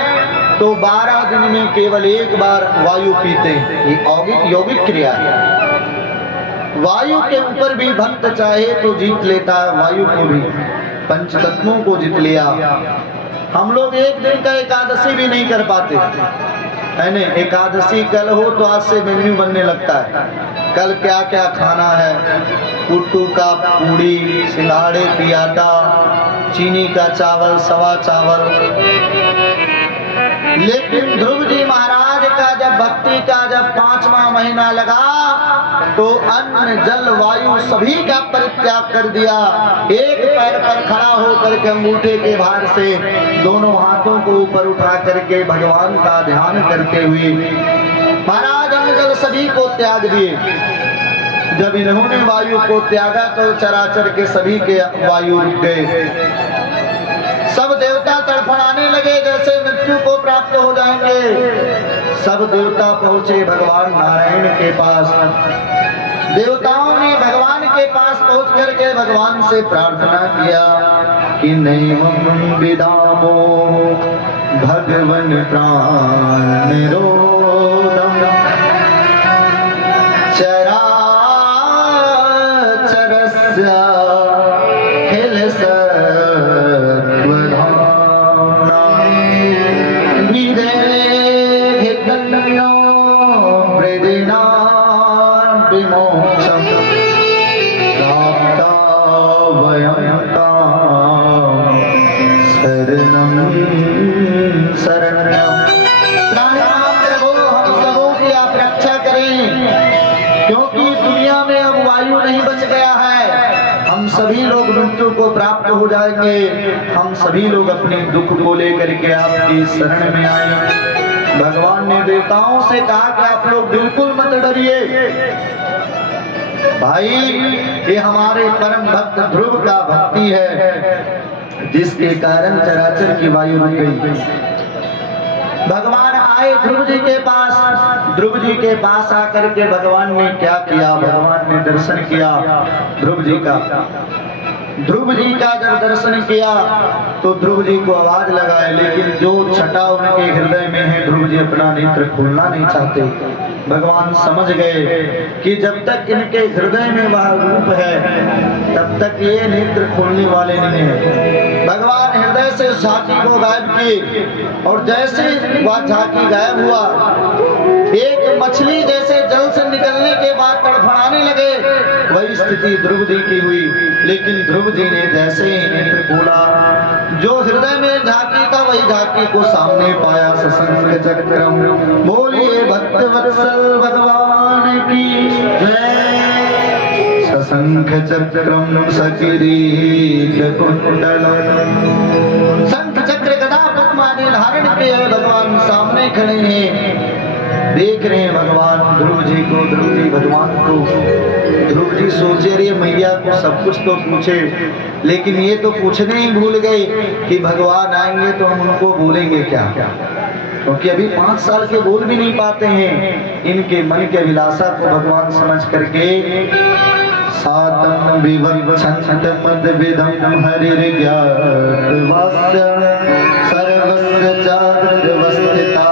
तो 12 दिन में केवल एक बार वायु पीते हैं। ये यौगिक क्रिया है। वायु के ऊपर भी भक्त चाहे तो जीत लेता है, वायु को भी, पंचतत्वों को जीत लिया। हम लोग 1 दिन का एकादशी भी नहीं कर पाते है ना। एकादशी कल हो तो आज से मेन्यू बनने लगता है, कल क्या क्या खाना है, कुट्टू का पूड़ी, सिंघाड़े की आटा, चीनी का चावल, सवा चावल। लेकिन ध्रुव जी महाराज का जब भक्ति का जब 5वां महीना लगा तो अन्न जल वायु सभी का परित्याग कर दिया। एक पैर पर खड़ा होकर के अंगूठे के भार से दोनों हाथों को ऊपर उठा करके भगवान का ध्यान करते हुए महाराज अन्न जल सभी को त्याग दिए। जब इन्होंने वायु को त्यागा तो चराचर के सभी के वायु रुक गए। सब देवता तड़फड़ाने लगे जैसे मृत्यु को प्राप्त हो जाएंगे। सब देवता पहुंचे भगवान नारायण के पास। देवताओं ने भगवान के पास पहुंच करके भगवान से प्रार्थना किया कि नैवं विदामो भगवन प्राण निरोधम चरा चरस्य हिल विमोक्षम प्राप्ता वयं शरणं शरणं। प्रभु हम सबों की आप रक्षा करें, क्योंकि दुनिया में अब वायु नहीं बच गया है। हम सभी लोग मृत्यु को प्राप्त हो जाएंगे। हम सभी लोग अपने दुख को लेकर के आपकी शरण में आए। भगवान ने देवताओं से कहा कि आप लोग बिल्कुल मत डरिए भाई, ये हमारे परम भक्त ध्रुव का भक्ति है जिसके कारण चराचर की वायु रुक गई। भगवान आए ध्रुव जी के पास। ध्रुव जी के पास आकर के भगवान ने क्या किया? भगवान ने दर्शन किया ध्रुव जी का। ध्रुव जी का जब दर्शन किया तो ध्रुव जी को आवाज लगाए, लेकिन जो छटा उनके हृदय में है, ध्रुव जी अपना नेत्र खोलना नहीं चाहते। भगवान समझ गए कि जब तक इनके हृदय में वह रूप है तब तक ये नेत्र खोलने वाले नहीं है। भगवान हृदय से झांकी को गायब की और जैसे वह झांकी गायब हुआ, एक मछली जैसे जल से निकलने के बाद तड़फड़ाने लगे, वही स्थिति ध्रुव जी की हुई। लेकिन ध्रुव जी ने जैसे ही नेत्र खोला, जो हृदय में झांकी था वही झांकी को सामने पाया। सशंख चक्रम, बोलिए भक्त वत्सल भगवान की जय। सशंख चक्रम सकिरीट कुंडलम, शंख चक्र गदा पद्मादि धारण किए भगवान सामने खड़े हैं, देख रहे हैं भगवान ध्रुव जी को, ध्रुव जी भगवान को। ध्रुव जी सोचे रहे मैया को सब कुछ तो पूछे, लेकिन ये तो पूछने ही भूल गए कि भगवान आएंगे तो हम उनको बोलेंगे क्या, क्योंकि अभी 5 साल के बोल भी नहीं पाते हैं। इनके मन के अभिलाषा को भगवान समझ करके सातम विवक्षंत मद विदम हरिर्ज्ञात वास्य सर्वस्य चाग्रवस्थिता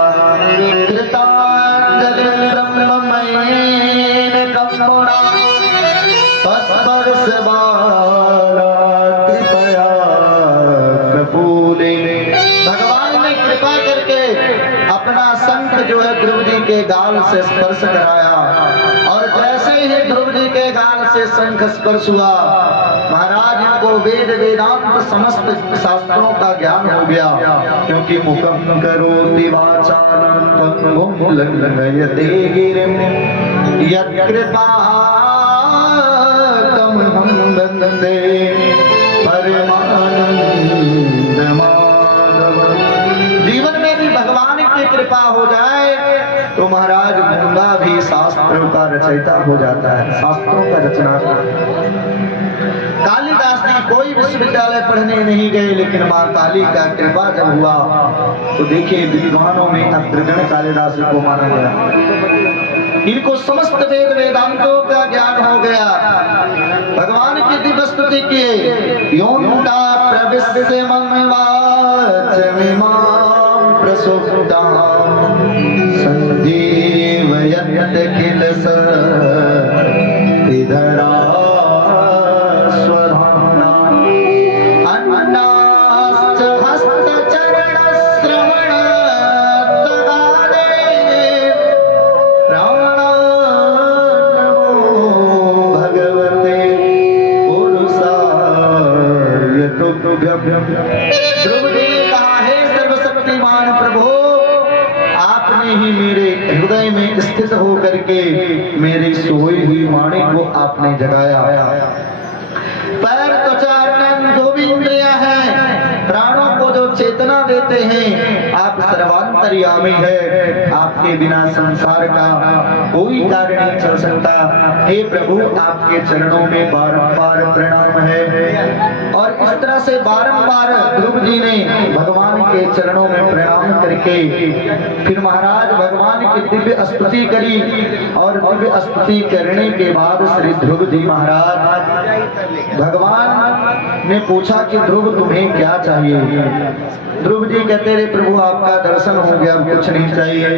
भगवान ने कृपा करके अपना शंख जो है ध्रुव जी के गाल से स्पर्श कराया, और जैसे ही ध्रुव जी के गाल से शंख स्पर्श हुआ, महाराज इनको वेद वेदांत समस्त शास्त्रों का ज्ञान हो गया, क्योंकि मुखम करोति वाचालं पंगुं लंघयते गिरिं यत्कृपातमहं वन्दे परमानंद माधव। जीवन में भी भगवान की कृपा हो जाए तो महाराज गंगा भी शास्त्रों का रचयिता हो जाता है, शास्त्रों का रचना। कालिदास जी कोई विश्वविद्यालय पढ़ने नहीं गए, लेकिन माँ काली का कृपा जब हुआ तो देखिए विद्वानों में अग्रगण्य कालिदास जी को माना गया। इनको समस्त वेद वेदांतों का ज्ञान हो गया। भगवान की दिव्य स्तुति किए, योन्ता प्रविश्य मम वाचमिमां प्रसुप्तां संजीवयत् किल सरिधरा स्वधाम्ना अन्नाश्च हस्तचरणश्रवण तदादे प्राणा नमो भगवते पुरुषाय तुभ्यं। ध्रुव जी ने कहा, हे सर्वशक्तिमान प्रभु, आपने ही मेरे हृदय में स्थित होकर के मेरी सोई हुई वाणी को आपने जगाया। पैर त्वचा नयन जो भी इंद्रियां हैं, प्राणों को जो चेतना देते हैं, आप सर्वांतर्यामी है, आपके बिना संसार का कोई कार्य नहीं चल सकता। हे प्रभु, आपके चरणों में बारंबार प्रणाम है। और इस तरह से बारंबार ध्रुव जी ने भगवान के चरणों में प्रणाम करके फिर महाराज भगवान की दिव्य स्तुति करी, और दिव्य स्तुति करने के बाद श्री ध्रुव जी महाराज भगवान ने पूछा कि ध्रुव तुम्हें क्या चाहिए। ध्रुव जी कहते रहे, प्रभु आपका दर्शन हो गया, कुछ नहीं चाहिए।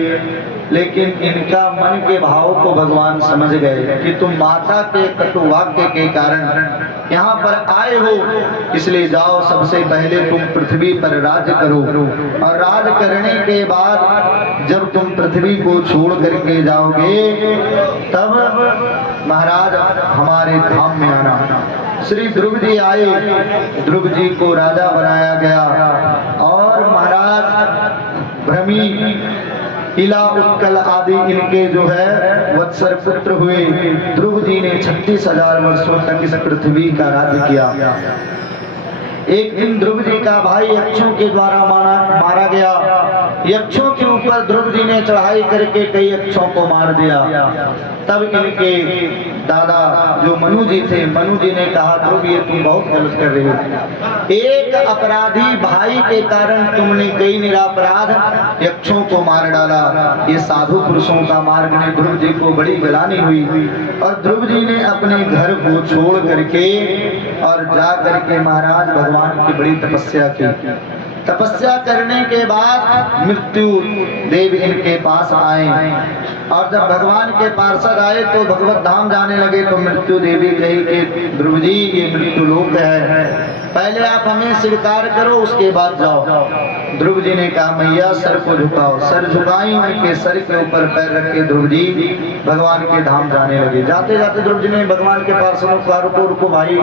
लेकिन इनका मन के भाव को भगवान समझ गए कि तुम माता के कटु वाक्य के कारण यहाँ पर आए हो, इसलिए जाओ, सबसे पहले तुम पृथ्वी पर राज्य करो, और राज करने के बाद जब तुम पृथ्वी को छोड़ करके जाओगे तब महाराज हमारे धाम में आना। श्री ध्रुव जी आए, ध्रुव जी को राजा बनाया गया, और महाराज भ्रमी, इला, उत्कल आदि इनके जो है वत्सर पुत्र हुए। ध्रुव जी ने 36,000 वर्षों तक इस पृथ्वी का राज्य किया। एक दिन ध्रुव जी का भाई यक्षों के द्वारा मारा गया। यक्षों के ऊपर ध्रुव जी ने चढ़ाई करके कई यक्षों को मार दिया। तब इनके दादा जो मनु जी थे, मनु जी ने कहा ध्रुव ये तुम बहुत गलत कर रहे हो। एक अपराधी भाई के कारण तुमने कई निरापराध यक्षों को मार डाला। ये साधु पुरुषों का मार्ग ने ध्रुव जी को बड़ी गिलानी हुई और ध्रुव जी ने अपने घर को छोड़ करके और जा करके महाराज भगवान की बड़ी तपस्या की। तपस्या करने के बाद मृत्यु देव इनके पास आए और जब भगवान के पार्षद आए तो भगवत धाम जाने लगे तो मृत्यु देवी कही कि ध्रुव जी ये मृत्यु लोक है, पहले आप हमें स्वीकार करो उसके बाद जाओ। ध्रुव जी ने कहा मैया सर को झुकाओ। सर झुकाई, उनके सर के ऊपर पैर रख के ध्रुव जी भगवान के धाम जाने लगे। जाते जाते ध्रुव जी ने भगवान के पार्षदों को कहा रुको रुको भाई,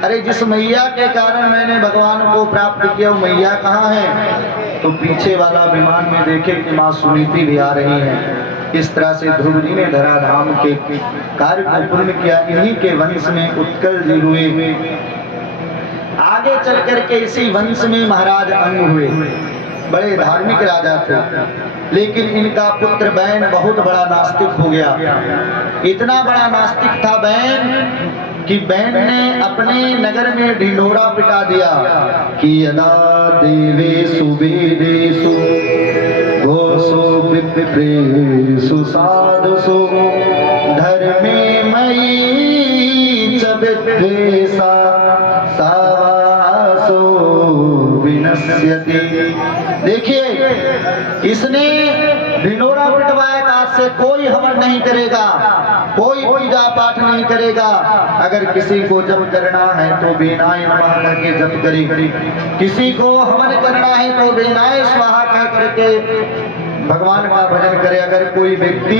अरे जिस मैया के कारण मैंने भगवान को प्राप्त किया वो मैया कहाँ है? तो पीछे वाला विमान में देखे कि माँ सुनीति भी आ रही है। इस तरह से ध्रुव जी ने धराधाम के कार्य को पूर्ण किया। इन्हीं के वंश में उत्कल जी हुए। आगे चल करके इसी वंश में महाराज अंग हुए, बड़े धार्मिक राजा थे। लेकिन इनका पुत्र बैन बहुत बड़ा नास्तिक हो गया। इतना बड़ा नास्तिक था बैन कि बैन ने अपने नगर में ढिंढोरा पिटा दिया कि यदा देवेषु वेदेषु घोषो विप्रेषु साधुषु धर्मे मयि च विद्वेषा सावासो विनश्यति। देखिए इसने ढिंढोरा पिटवाया, आज से कोई हवन नहीं करेगा, कोई पूजा पाठ नहीं करेगा। अगर किसी को जप करना है तो बेनाय नमः करके जप करे, किसी को हवन करना है तो बेनाय स्वाहा कह करके भगवान का भजन करे। अगर कोई व्यक्ति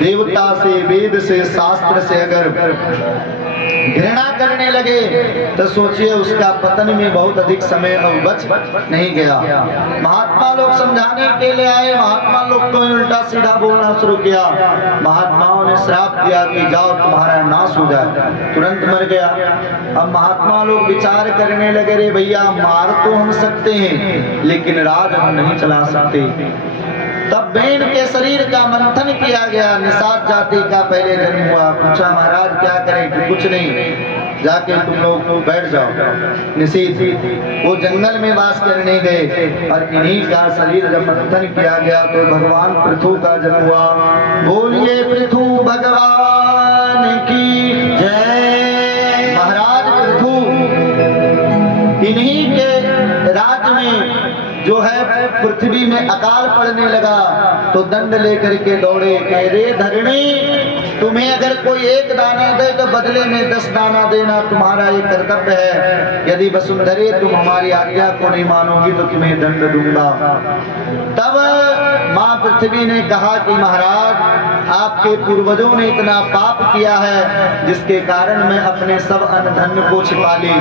देवता से, वेद से, शास्त्र से अगर घृणा करने लगे तो सोचिए उसका पतन में बहुत अधिक समय अब बच नहीं गया। महात्मा लोग समझाने के लिए आए, महात्मा लोग तो उल्टा सीधा बोलना शुरू किया। महात्माओं ने श्राप दिया कि जाओ तुम्हारा नाश हो जाए, तुरंत मर गया। अब महात्मा लोग विचार करने लगे रे भैया मार तो हम सकते हैं लेकिन राज हम नहीं चला सकते। तब बैन के शरीर का मंथन किया गया। निषाद जाति का पहले जन्म हुआ। पूछा महाराज क्या करें? कि कुछ नहीं, जाके तुम लोग बैठ जाओ। निषेध वो जंगल में वास करने गए और इन्हीं का शरीर जब मंथन किया गया तो भगवान पृथु का जन्म हुआ। बोलिए पृथु भगवान की जय। महाराज पृथु इन्हीं के राज में जो है पृथ्वी में अकाल पड़ने लगा तो दंड लेकर के दौड़े, कह रे धरणी तुम्हें अगर कोई एक दाना दे तो बदले में 10 दाना देना तुम्हारा ये कर्तव्य है। यदि वसुंधरे तुम हमारी आज्ञा को नहीं मानोगी तो तुम्हें दंड दूंगा। तब माँ पृथ्वी ने कहा कि महाराज आपके पूर्वजों ने इतना पाप किया है जिसके कारण मैं अपने सब अन्न धन को छिपा ली।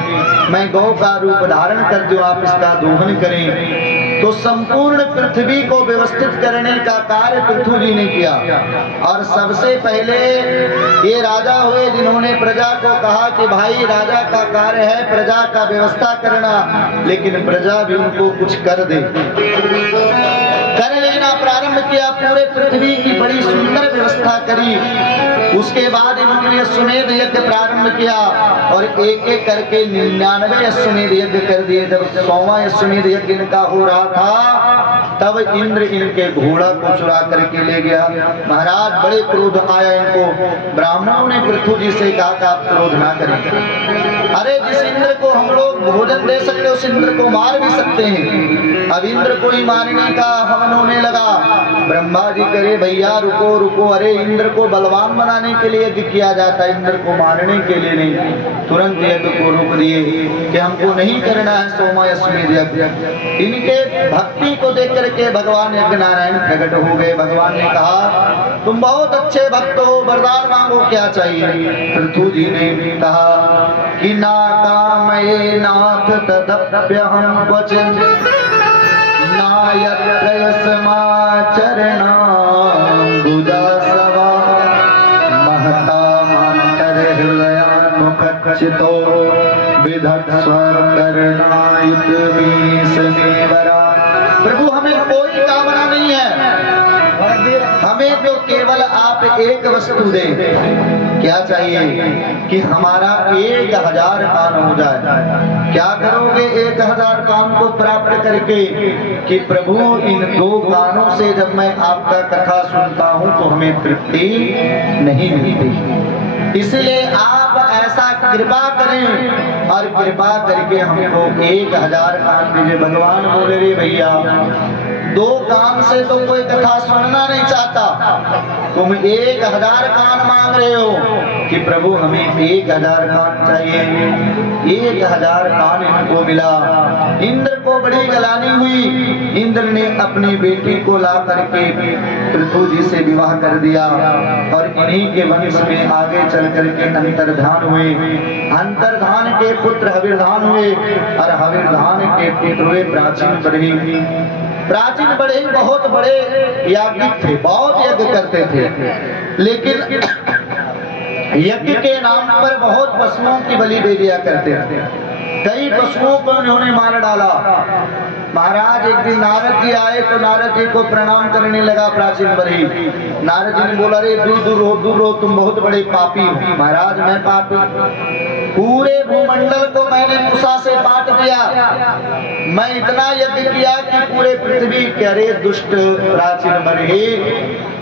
मैं गौ का रूप धारण कर दूं, आप इसका दोहन करें। तो संपूर्ण पृथ्वी को व्यवस्थित करने का कार्य पृथु जी ने किया और सबसे पहले ये राजा हुए जिन्होंने प्रजा को कहा कि भाई राजा का कार्य है प्रजा का व्यवस्था करना, लेकिन प्रजा भी उनको कुछ कर दे। कर लेना प्रारंभ किया, पूरे पृथ्वी की बड़ी सुंदर व्यवस्था करी। उसके बाद इन्होंने अश्वमेध यज्ञ प्रारंभ किया और एक एक करके 99 अश्वमेध यज्ञ कर दिए। जब 100वां अश्वमेध यज्ञ इनका हो रहा था तब इंद्र इनके घोड़ा को चुरा करके ले गया। महाराज बड़े क्रोध आया इनको। ब्राह्मणों ने पृथु जी से कहा कि आप क्रोध ना करें। अरे जिस इंद्र को हम लोग भोजन दे सकते उस इंद्र को मार भी सकते हैं। अब इंद्र को ही मारने का हवन होने लगा। ब्रह्मा जी करे भैया रुको रुको, अरे इंद्र को बलवान बनाने के लिए यज्ञ किया जाता है, इंद्र को मारने के लिए नहीं। तुरंत यज्ञ को रोक दिए कि हमको नहीं करना है 100वां अश्वमेध यज्ञ। इनके भक्ति को देख करके भगवान यज्ञ नारायण प्रकट हो गए। भगवान ने कहा तुम बहुत अच्छे भक्त हो, वरदान मांगो क्या चाहिए? पृथु जी ने कहा कि ना कामये नाथ तदप्यहं क्वचित् नायत्रयस्माचरणाम्बुजासवा महता मातर्हृदयान्मुखचितो विधत्स्व करुणायुत मे समेवरा। प्रभु हमें कोई कामना नहीं है, हमें तो केवल आप एक वस्तु दें। क्या चाहिए? कि हमारा 1000 कान हो जाए। क्या करोगे 1000 कान को प्राप्त करके? कि प्रभु इन 2 कानों से जब मैं आपका कथा सुनता हूं तो हमें तृप्ति नहीं मिलती। इसलिए आप ऐसा कृपा करें और कृपा करके हमको 1000 कान दीजिए। भगवान बोले रे भैया 2 कान से तो कोई कथा सुनना नहीं चाहता, तुम 1000 कान मांग रहे हो। कि प्रभु हमें 1000 कान चाहिए। 1000 कान इनको मिला। इंद्र को बड़ी गलानी हुई। इंद्र ने अपनी बेटी को ला करके पृथु जी से विवाह कर दिया और इन्हीं के वंश में आगे चल करके अंतर्धान हुए। अंतर्धान के पुत्र हविर्धान हुए और हविर्धान के पुत्र हुए प्राचीन बड़े। प्राचीन बड़े बहुत बड़े याज्ञिक थे, बहुत यज्ञ करते थे, लेकिन यज्ञ के नाम पर बहुत पशुओं की बलि दे दिया करते थे। कई पशुओं को उन्होंने मार डाला। महाराज एक दिन नारद जी आए तो नारद जी को प्रणाम करने लगा प्राचीन बलि। नारद जी ने बोला रे दूर रहो, तुम बहुत बड़े पापी हो। महाराज मैं पापी? पूरे भूमंडल को मैंने मूसा से बांट दिया। मैं इतना यज्ञ किया कि पूरे पृथ्वी के। अरे दुष्ट प्राचीन बलि,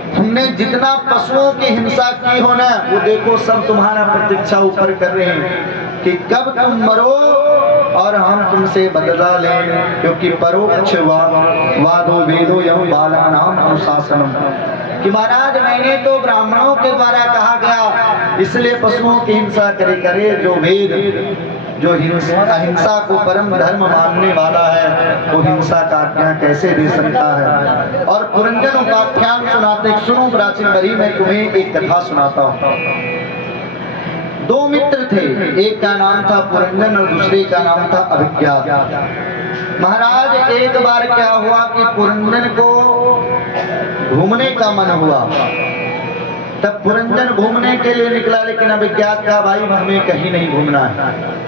तुमने जितना पशुओं की हिंसा की हो ना, वो देखो सब तुम्हारा प्रतीक्षा ऊपर कर रहे हैं कि कब तुम मरो और हम तुमसे बदला लें। क्योंकि परोक्ष वादो वेदो यम बालानाम अनुशासनम। कि महाराज मैंने तो ब्राह्मणों के द्वारा कहा गया, इसलिए पशुओं की हिंसा करे। जो वेद जो अहिंसा को परम धर्म मानने वाला है वो हिंसा का आज्ञा कैसे दे सकता है? और पुरंजन उपाख्यान सुनाते। सुनो प्राचीन बलि, मैं तुम्हें एक कथा सुनाता हूँ। 2 मित्र थे, एक का नाम था पुरंजन और दूसरे का नाम था अभिज्ञात। महाराज एक बार क्या हुआ कि पुरंजन को घूमने का मन हुआ। तब पुरंजन घूमने के लिए निकला, लेकिन अभिज्ञात का भाई हमें कहीं नहीं घूमना है।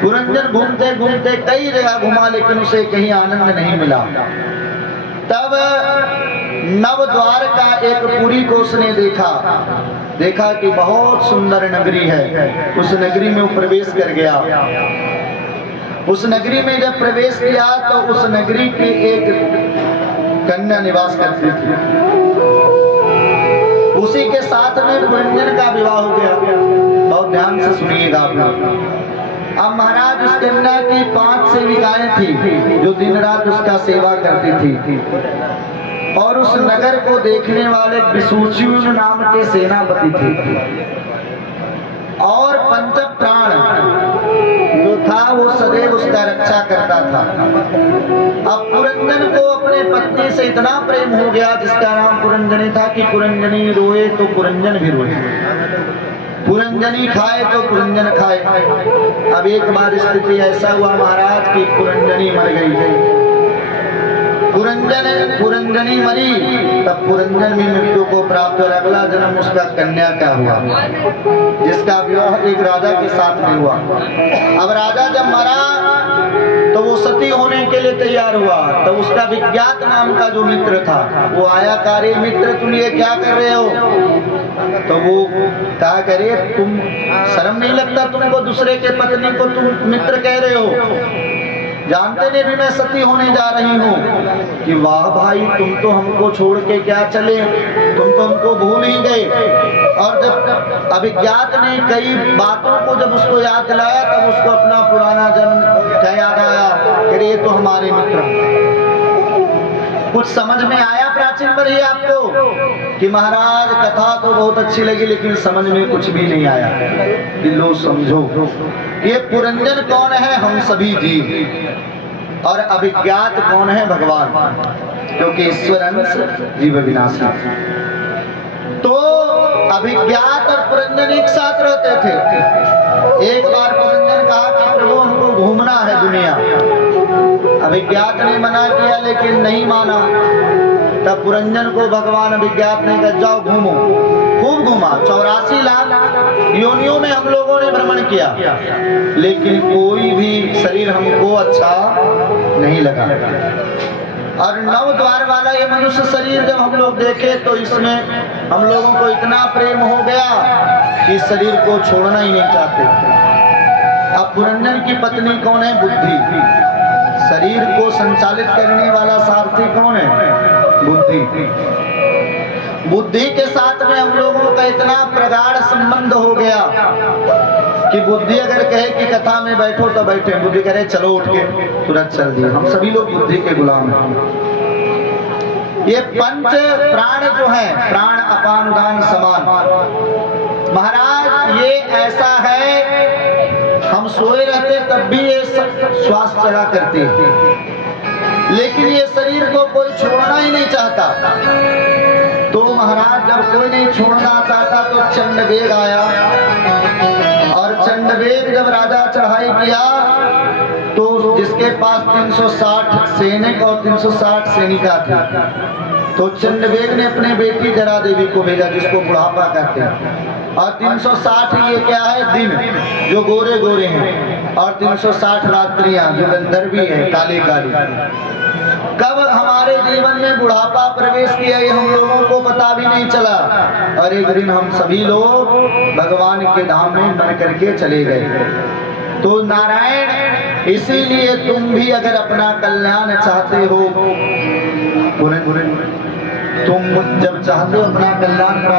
पुरंजन घूमते घूमते कई जगह घुमा, लेकिन उसे कहीं आनंद नहीं मिला। तब नवद्वार का एक पुरी को उसने देखा कि बहुत सुंदर नगरी है। उस नगरी में वो प्रवेश कर गया। उस नगरी में जब प्रवेश किया तो उस नगरी की एक कन्या निवास करती थी। उसी के साथ में पुरंजन का विवाह हो गया। बहुत ध्यान से सुनिएगा आप लोग। अब महाराज उस कन्या की 5 सेविकाएं थी जो दिन रात उसका सेवा करती थी। और उस नगर को देखने वाले विसूच्यून नाम के सेनापति थे। और पंच प्राण जो था वो सदैव उसका रक्षा करता था। अब पुरंजन को अपने पत्नी से इतना प्रेम हो गया, जिसका नाम पुरंजनी था, कि पुरंजनी रोए तो पुरंजन भी रोए, पुरंजनी खाए तो पुरंजन खाए। अब एक बार स्थिति ऐसा हुआ महाराज की पुरंजनी मर गई। पुरंजनी मरी, तब पुरंजन भी मृत्यु को प्राप्त और अगला जन्म उसका कन्या का हुआ, जिसका विवाह एक राजा के साथ में हुआ। अब राजा जब मरा तो वो सती होने के लिए तैयार हुआ। तो उसका विज्ञात नाम का जो मित्र था वो आया, कार्य मित्र तुम ये क्या कर रहे हो? तो वो कहा करे तुम शर्म नहीं लगता तुमको दूसरे के पत्नी को तुम मित्र कह रहे हो? जानते ने भी मैं सती होने जा रही हूँ। कि वाह भाई तुम तो हमको छोड़ के क्या चले, तुम तो हमको भूल ही गए। और जब अभिज्ञात ने कई बातों को जब उसको याद दिलाया तब उसको अपना पुराना जन्म क्या याद आया कि ये तो हमारे मित्र। कुछ समझ में आया प्राचीन पर ही आपको कि महाराज कथा तो बहुत अच्छी लगी, लेकिन समझ में कुछ भी नहीं आया। कि लो समझो ये पुरंजन कौन है? हम सभी जीव। और अभिज्ञात कौन है? भगवान, क्योंकि ईश्वर अंश जीव विनाशी। तो अभिज्ञात और पुरंजन एक साथ रहते थे। एक बार पुरंजन कहा कि प्रभु हमको घूमना है दुनिया। अभिज्ञात ने मना किया लेकिन नहीं माना। तब पुरंजन को भगवान अभिज्ञात ने कहा जाओ घूमो। खूब घूमा, 84 लाख योनियों में हम लोगों ने भ्रमण किया, लेकिन कोई भी शरीर हमको अच्छा नहीं लगा। और 9 द्वार वाला ये मनुष्य शरीर जब हम लोग देखे तो इसमें हम लोगों को इतना प्रेम हो गया कि इस शरीर को छोड़ना ही नहीं चाहते। अब पुरंजन की पत्नी कौन है? बुद्धि। शरीर को संचालित करने वाला सारथी कौन है? बुद्धि। बुद्धि के साथ में हम लोगों का इतना प्रगाढ़ संबंध हो गया कि बुद्धि अगर कहे कि कथा में बैठो तो बैठे, बुद्धि करे चलो उठ के तुरंत चल दिए। हम सभी लोग बुद्धि के गुलाम हैं। ये पंच प्राण जो है, प्राण अपान उदान समान, महाराज ये ऐसा है, हम सोए रहते तब भी ये श्वास चला करते, लेकिन ये शरीर को कोई छोड़ना ही नहीं चाहता। तो महाराज जब कोई नहीं छोड़ना चाहता तो चंडवेग आया, और चंडवेग जब राजा चढ़ाई किया तो जिसके पास 360 सैनिक और 360 सैनिका थे, तो चंडवेग ने अपने बेटी जरा देवी को भेजा, जिसको बुढ़ापा कहते हैं। और 360 ये क्या है? दिन, जो गोरे गोरे हैं, और 360 रात्रियां जो गंधर्वी है, काली काली। कब हमारे जीवन में बुढ़ापा प्रवेश किया ये हम लोगों को पता भी नहीं चला, और एक दिन हम सभी लोग भगवान के धाम में मर करके चले गए। तो नारायण, इसीलिए तुम भी अगर अपना कल्याण चाहते हो, तुम जब चाहते हो अपना कल्याण